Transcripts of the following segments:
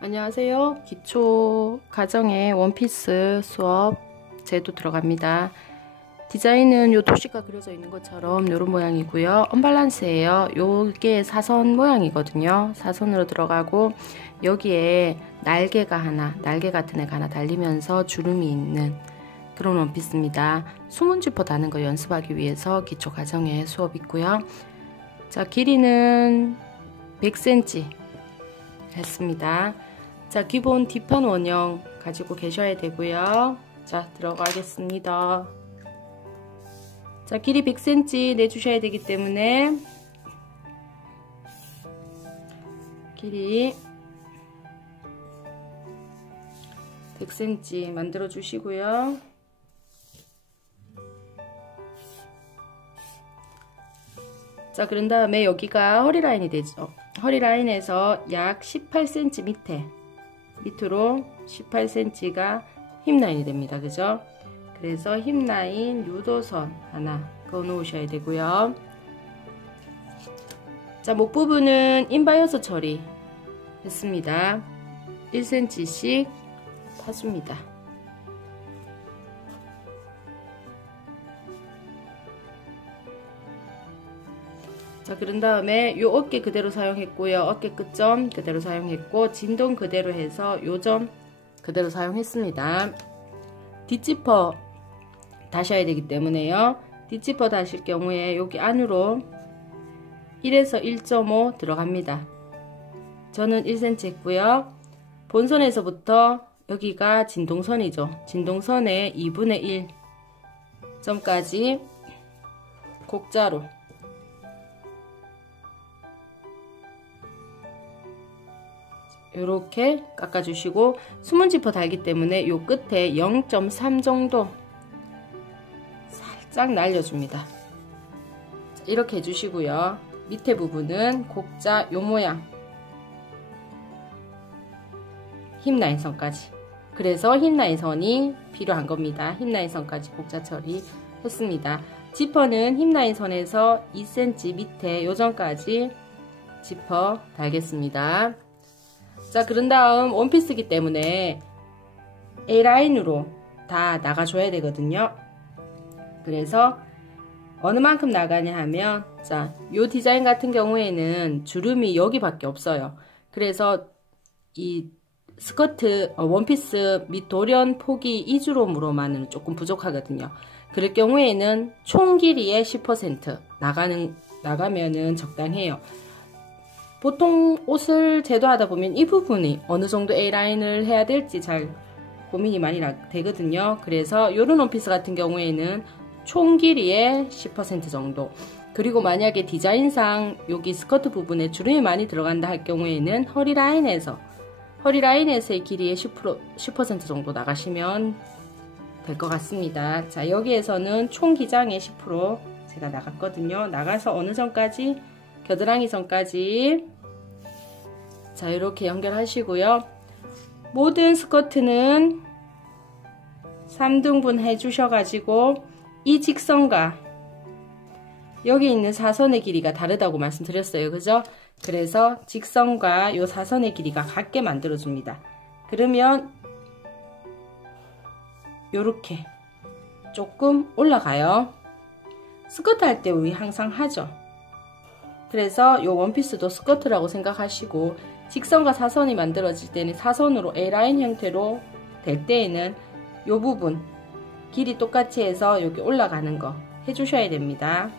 안녕하세요. 기초 가정의 원피스 수업 제도 들어갑니다. 디자인은 요 도시가 그려져 있는 것처럼 이런 모양이고요. 언밸런스예요. 요게 사선 모양이거든요. 사선으로 들어가고 여기에 날개가 하나, 날개 같은 애가 하나 달리면서 주름이 있는 그런 원피스입니다. 수문 지퍼 다는 거 연습하기 위해서 기초 가정의 수업 있고요. 자, 길이는 100cm 했습니다. 자, 기본 뒷판 원형 가지고 계셔야 되고요. 자, 들어가겠습니다. 자, 길이 100cm 내주셔야 되기 때문에 길이 100cm 만들어 주시고요. 자, 그런 다음에 여기가 허리라인이 되죠. 허리라인에서 약 18cm 밑으로 18cm가 힙라인이 됩니다. 그죠? 그래서 힙라인 유도선 하나 그어 놓으셔야 되고요. 자, 목 부분은 인바이어스 처리 했습니다. 1cm씩 파줍니다. 자, 그런 다음에 요 어깨 그대로 사용했고요. 어깨 끝점 그대로 사용했고 진동 그대로 해서 요 점 그대로 사용했습니다. 뒷지퍼 다셔야 되기 때문에요. 뒷지퍼 다실 경우에 여기 안으로 1에서 1.5 들어갑니다. 저는 1cm 했고요. 본선에서부터 여기가 진동선이죠. 진동선의 2분의 1 점까지 곡자로 이렇게 깎아주시고 수문 지퍼 달기 때문에 요 끝에 0.3 정도 살짝 날려줍니다. 이렇게 해주시고요. 밑에 부분은 곡자 요 모양 힙라인 선까지, 그래서 힙라인 선이 필요한 겁니다. 힙라인 선까지 곡자 처리 했습니다. 지퍼는 힙라인 선에서 2cm 밑에 요점까지 지퍼 달겠습니다. 자, 그런 다음 원피스이기 때문에 A라인으로 다 나가줘야 되거든요. 그래서 어느 만큼 나가냐 하면, 자, 요 디자인 같은 경우에는 주름이 여기밖에 없어요. 그래서 이 스커트 원피스 밑 돌연 폭이 이 주름으로만은 조금 부족하거든요. 그럴 경우에는 총 길이의 10% 나가면은 적당해요. 보통 옷을 제도하다 보면 이 부분이 어느 정도 A라인을 해야 될지 잘 고민이 많이 되거든요. 그래서 이런 원피스 같은 경우에는 총 길이의 10% 정도, 그리고 만약에 디자인상 여기 스커트 부분에 주름이 많이 들어간다 할 경우에는 허리라인에서의 길이의 10% 정도 나가시면 될 것 같습니다. 자, 여기에서는 총 기장의 10% 제가 나갔거든요. 나가서 어느 선까지? 겨드랑이 선까지. 자, 이렇게 연결하시고요. 모든 스커트는 3등분 해주셔가지고 이 직선과 여기 있는 사선의 길이가 다르다고 말씀드렸어요. 그죠? 그래서 직선과 요 사선의 길이가 같게 만들어줍니다. 그러면 요렇게 조금 올라가요. 스커트 할 때 우리 항상 하죠. 그래서 요 원피스도 스커트라고 생각하시고, 직선과 사선이 만들어질 때는 사선으로 A라인 형태로 될 때에는 요 부분 길이 똑같이 해서 여기 올라가는 거 해주셔야 됩니다.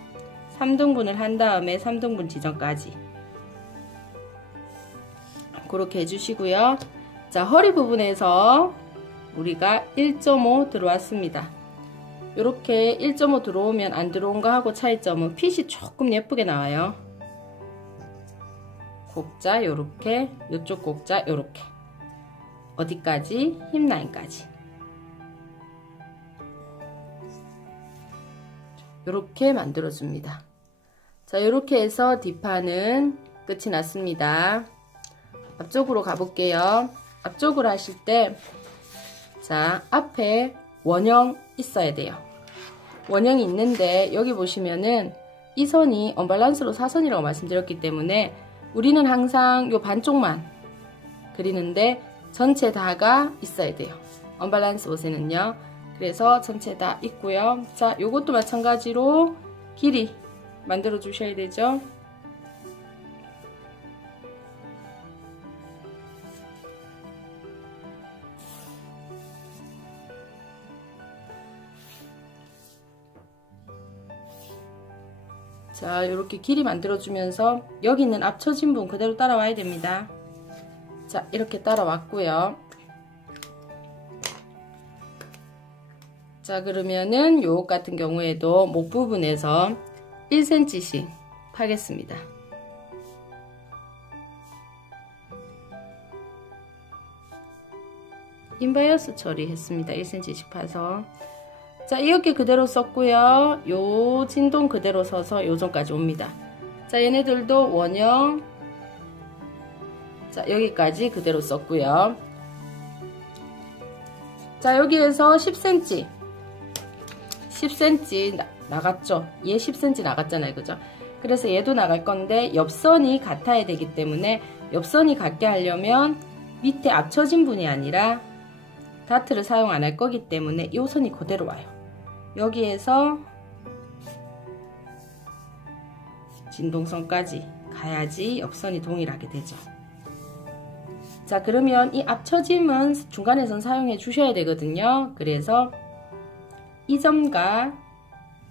3등분을 한 다음에 3등분 지점까지 그렇게 해주시고요. 자, 허리 부분에서 우리가 1.5 들어왔습니다. 이렇게 1.5 들어오면 안 들어온 거 하고 차이점은 핏이 조금 예쁘게 나와요. 곡자 요렇게, 요쪽 곡자 요렇게, 어디까지? 힙라인까지 요렇게 만들어줍니다. 자, 요렇게 해서 뒷판은 끝이 났습니다. 앞쪽으로 가볼게요. 앞쪽으로 하실 때, 자, 앞에 원형 있어야 돼요. 원형이 있는데 여기 보시면은 이 선이 언밸런스로 사선이라고 말씀드렸기 때문에 우리는 항상 요 반쪽만 그리는데 전체 다가 있어야 돼요. 언밸런스 옷에는요. 그래서 전체 다 있고요. 자, 요것도 마찬가지로 길이 만들어 주셔야 되죠. 자, 이렇게 길이 만들어주면서 여기 있는 앞쳐진 분 그대로 따라와야 됩니다. 자, 이렇게 따라왔고요. 자, 그러면은 요 같은 경우에도 목 부분에서 1cm씩 파겠습니다. 인바이어스 처리했습니다. 1cm씩 파서. 자, 이렇게 그대로 썼고요. 요 진동 그대로 서서 요정까지 옵니다. 자, 얘네들도 원형. 자, 여기까지 그대로 썼고요. 자, 여기에서 10cm 나갔죠. 얘 10cm 나갔잖아요. 그죠? 그래서 얘도 나갈 건데 옆선이 같아야 되기 때문에 옆선이 같게 하려면 밑에 앞쳐진 분이 아니라 다트를 사용 안 할 거기 때문에 이 선이 그대로 와요. 여기에서 진동선까지 가야지 옆선이 동일하게 되죠. 자, 그러면 이 앞처짐은 중간에선 사용해 주셔야 되거든요. 그래서 이 점과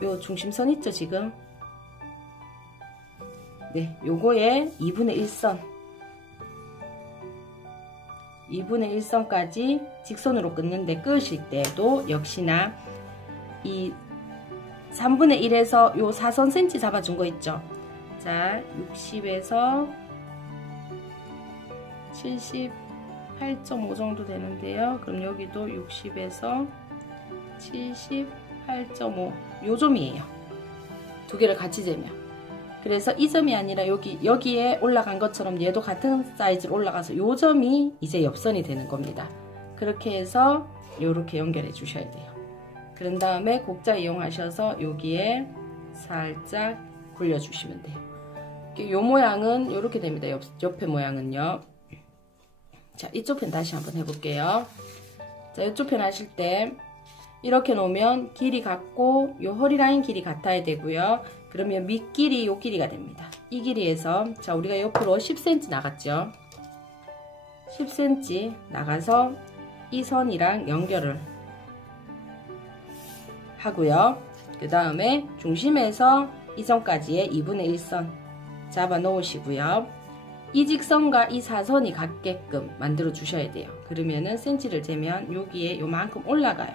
요 중심선 있죠, 지금? 네, 요거에 2분의 1선 2분의 1선까지 직선으로 끊는데 끊으실 때도 역시나 이 3분의 1에서 요 4선 cm 잡아준 거 있죠? 자, 60에서 78.5 정도 되는데요. 그럼 여기도 60에서 78.5 요 점이에요. 두 개를 같이 재면. 그래서 이 점이 아니라 여기에 올라간 것처럼 얘도 같은 사이즈로 올라가서 요 점이 이제 옆선이 되는 겁니다. 그렇게 해서 요렇게 연결해 주셔야 돼요. 그런 다음에 곡자 이용하셔서 여기에 살짝 굴려 주시면 돼요. 요 모양은 요렇게 됩니다. 옆에 모양은요. 자, 이쪽 편 다시 한번 해볼게요. 자, 이쪽 편 하실 때 이렇게 놓으면 길이 같고 요 허리 라인 길이 같아야 되고요. 그러면 밑길이 요 길이가 됩니다. 이 길이에서 자, 우리가 옆으로 10cm 나갔죠. 10cm 나가서 이 선이랑 연결을 하고요. 그 다음에 중심에서 이 선까지의 2분의 1선 잡아 놓으시고요. 이 직선과 이 사선이 같게끔 만들어 주셔야 돼요. 그러면은 cm를 재면 여기에 요만큼 올라가요.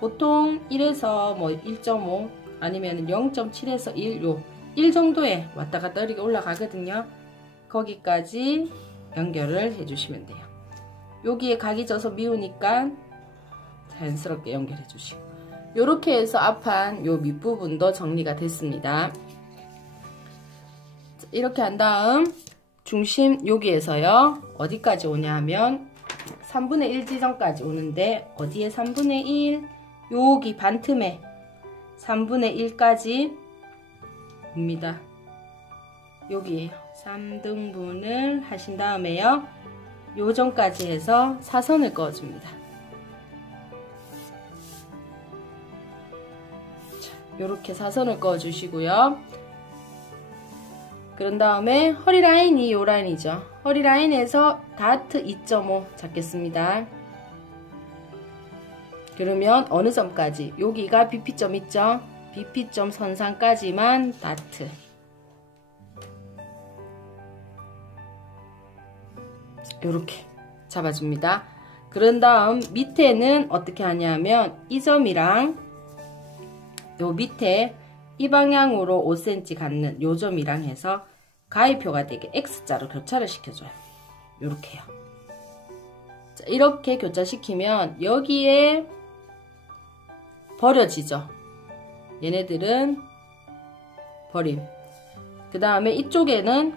보통 1에서 뭐 1.5 아니면 0.7에서 1 정도에 왔다 갔다 이렇게 올라가거든요. 거기까지 연결을 해주시면 돼요. 여기에 각이 져서 미우니까 자연스럽게 연결해 주시고, 요렇게 해서 앞판 요 밑부분도 정리가 됐습니다. 이렇게 한 다음 중심 여기에서요 어디까지 오냐 하면 3분의 1 지점까지 오는데, 어디에 3분의 1? 여기 반틈에 3분의 1까지 옵니다. 여기에요. 3등분을 하신 다음에요 요점까지 해서 사선을 그어줍니다. 요렇게 사선을 그어 주시고요. 그런 다음에 허리 라인이 요 라인이죠. 허리 라인에서 다트 2.5 잡겠습니다. 그러면 어느 점까지? 여기가 BP점 있죠? BP점 선상까지만 다트. 요렇게 잡아줍니다. 그런 다음 밑에는 어떻게 하냐면 이 점이랑 요 밑에 이 방향으로 5cm 갖는 요 점이랑 해서 가위표가 되게 X자로 교차를 시켜줘요. 요렇게요. 자, 이렇게 교차시키면 여기에 버려지죠. 얘네들은 버림. 그 다음에 이쪽에는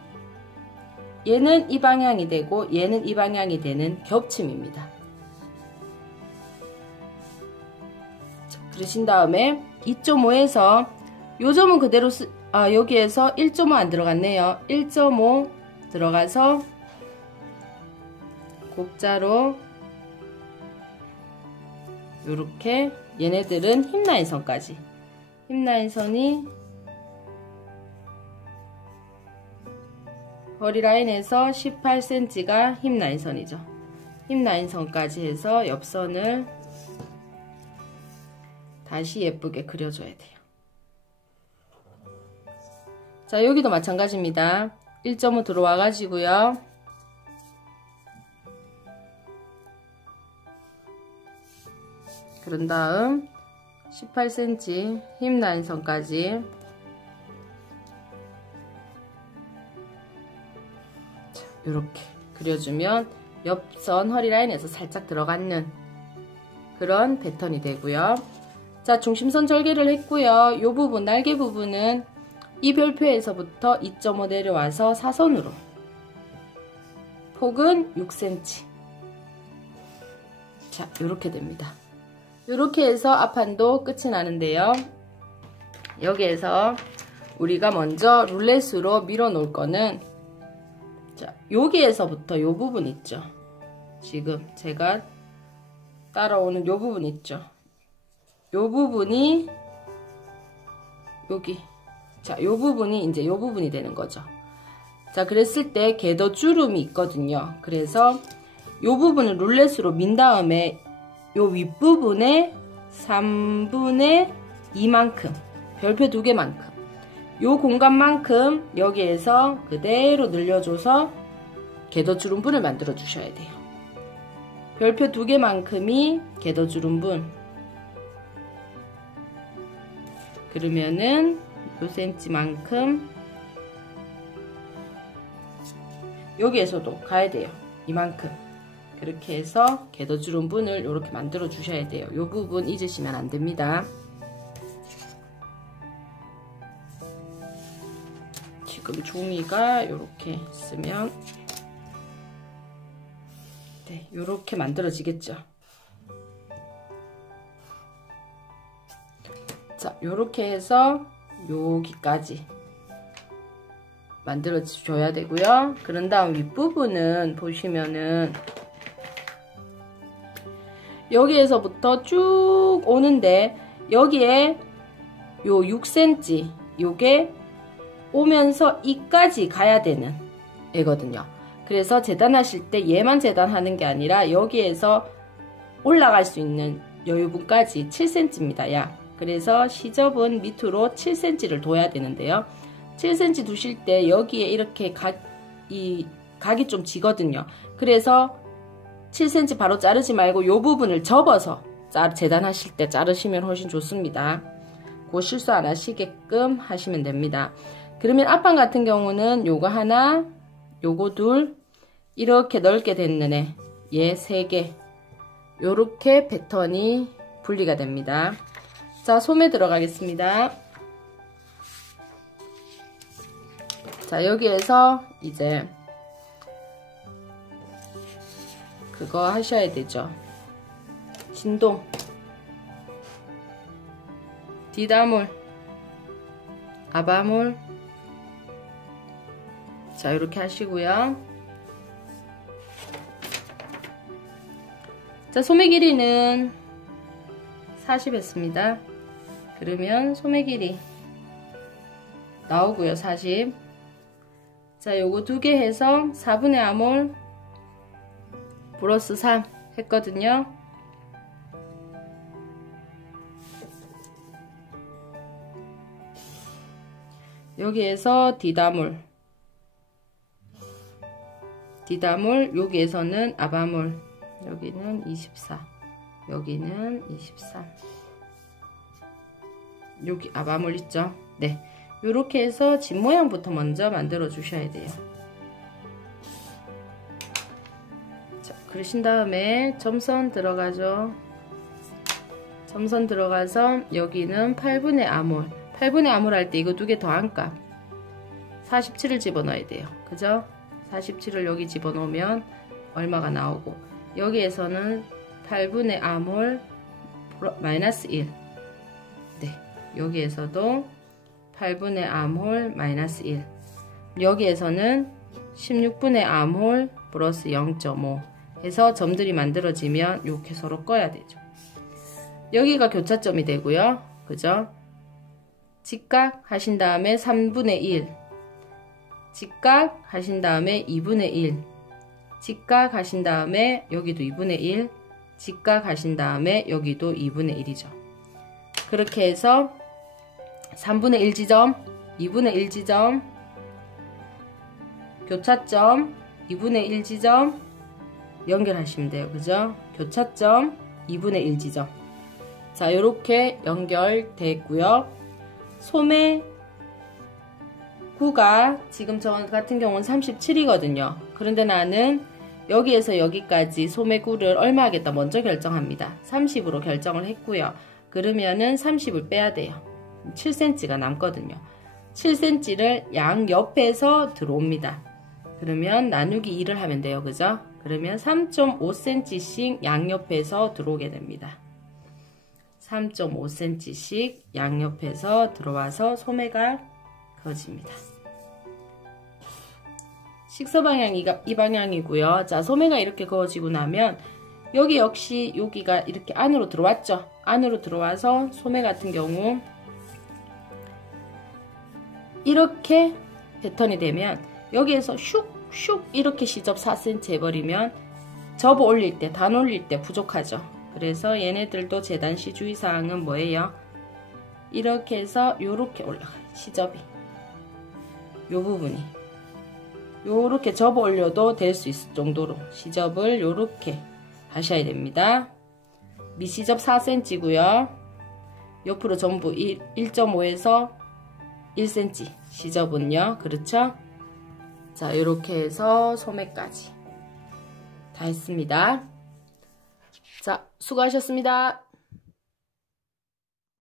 얘는 이 방향이 되고 얘는 이 방향이 되는 겹침입니다. 자, 그러신 다음에 2.5에서 요 점은 그대로 여기에서 1.5 안 들어갔네요. 1.5 들어가서 곡자로 요렇게 얘네들은 힙 라인 선까지 힙 라인 선이 허리 라인에서 18cm가 힙 라인 선이죠. 힙 라인 선까지 해서 옆선을 다시 예쁘게 그려줘야 돼요. 자, 여기도 마찬가지입니다. 1.5 들어와 가지고요. 그런 다음 18cm 힙 라인 선까지 이렇게 그려주면 옆선 허리 라인에서 살짝 들어가는 그런 패턴이 되고요. 자, 중심선 절개를 했고요. 요 부분 날개 부분은 이 별표에서부터 2.5 내려와서 사선으로 폭은 6cm. 자, 요렇게 됩니다. 요렇게 해서 앞판도 끝이 나는데요. 여기에서 우리가 먼저 룰렛으로 밀어 놓을 거는, 자, 여기에서부터 요 부분 있죠. 지금 제가 따라오는 요 부분 있죠. 요 부분이 여기, 자, 요 부분이 이제 요 부분이 되는 거죠. 자, 그랬을 때 궤도 주름이 있거든요. 그래서 요 부분을 룰렛으로 민 다음에 요 윗부분에 3분의 2만큼, 별표 2개만큼, 요 공간만큼 여기에서 그대로 늘려줘서 궤도주름분을 만들어 주셔야 돼요. 별표 2개만큼이 궤도주름분. 그러면은 요 cm만큼 여기에서도 가야 돼요. 이만큼. 그렇게 해서 궤도주름분을 이렇게 만들어 주셔야 돼요. 이 부분 잊으시면 안 됩니다. 지금 종이가 이렇게 쓰면 네, 이렇게 만들어지겠죠. 자, 이렇게 해서 여기까지 만들어 줘야 되고요. 그런 다음 윗부분은 보시면은 여기에서부터 쭉 오는데 여기에 요 6cm 요게 오면서 이까지 가야 되는 애거든요. 그래서 재단하실 때 얘만 재단하는 게 아니라 여기에서 올라갈 수 있는 여유분까지 7cm입니다. 약. 그래서 시접은 밑으로 7cm를 둬야 되는데요. 7cm 두실 때 여기에 이렇게 각이 좀 지거든요. 그래서 7cm 바로 자르지 말고 이 부분을 접어서 재단하실 때 자르시면 훨씬 좋습니다. 그 실수 안 하시게끔 하시면 됩니다. 그러면 앞판 같은 경우는 요거 하나, 요거 둘, 이렇게 넓게 됐는 애, 얘 3개, 요렇게 패턴이 분리가 됩니다. 자, 소매 들어가겠습니다. 자, 여기에서 이제 그거 하셔야 되죠. 진동, 디다몰, 아바몰. 자, 이렇게 하시고요. 자, 소매 길이는 40 했습니다. 그러면 소매 길이 나오고요. 40. 자, 요거 2개 해서 4분의 아몰 플러스 3 했거든요. 여기에서 디다몰, 여기에서는 아바몰, 여기는 24, 여기는 23, 여기 아바몰 있죠? 네, 요렇게 해서 집 모양부터 먼저 만들어 주셔야 돼요. 자, 그러신 다음에 점선 들어가죠. 점선 들어가서 여기는 8분의 아몰, 8분의 아몰 할 때 이거 2개 더한 값 47을 집어넣어야 돼요. 그죠? 47을 여기 집어넣으면 얼마가 나오고, 여기에서는 8분의 아몰 마이너스 1. 네, 여기에서도 8분의 아몰 마이너스 1. 여기에서는 16분의 아몰 플러스 0.5. 해서 점들이 만들어지면 이렇게 서로 꺼야 되죠. 여기가 교차점이 되고요. 그죠? 직각 하신 다음에 3분의 1, 직각 하신 다음에 2분의 1, 직각 하신 다음에 여기도 2분의 1, 직각 하신 다음에 여기도 2분의 1이죠. 그렇게 해서 3분의 1 지점, 2분의 1 지점, 교차점, 2분의 1 지점 연결하시면 돼요. 그죠? 교차점, 2분의 1 지점. 자, 요렇게 연결됐고요. 소매 구가 지금 저 같은 경우는 37이거든요. 그런데 나는 여기에서 여기까지 소매구를 얼마 하겠다 먼저 결정합니다. 30으로 결정을 했고요. 그러면은 30을 빼야 돼요. 7cm가 남거든요. 7cm를 양옆에서 들어옵니다. 그러면 나누기 2를 하면 돼요. 그죠? 그러면 3.5cm씩 양옆에서 들어오게 됩니다. 3.5cm씩 양옆에서 들어와서 소매가 그어집니다. 식서 방향이 이 방향이고요. 자, 소매가 이렇게 그어지고 나면 여기 역시 여기가 이렇게 안으로 들어왔죠. 안으로 들어와서 소매 같은 경우 이렇게 패턴이 되면 여기에서 슉슉 이렇게 시접 4cm 해버리면 접어 올릴 때, 단 올릴 때 부족하죠. 그래서 얘네들도 재단시 주의사항은 뭐예요? 이렇게 해서 요렇게 올라가요. 시접이 요 부분이 요렇게 접어 올려도 될 수 있을 정도로 시접을 요렇게 하셔야 됩니다. 밑시접 4cm고요. 옆으로 전부 1.5에서 1cm 시접은요. 그렇죠? 자, 요렇게 해서 소매까지 다 했습니다. 자, 수고하셨습니다.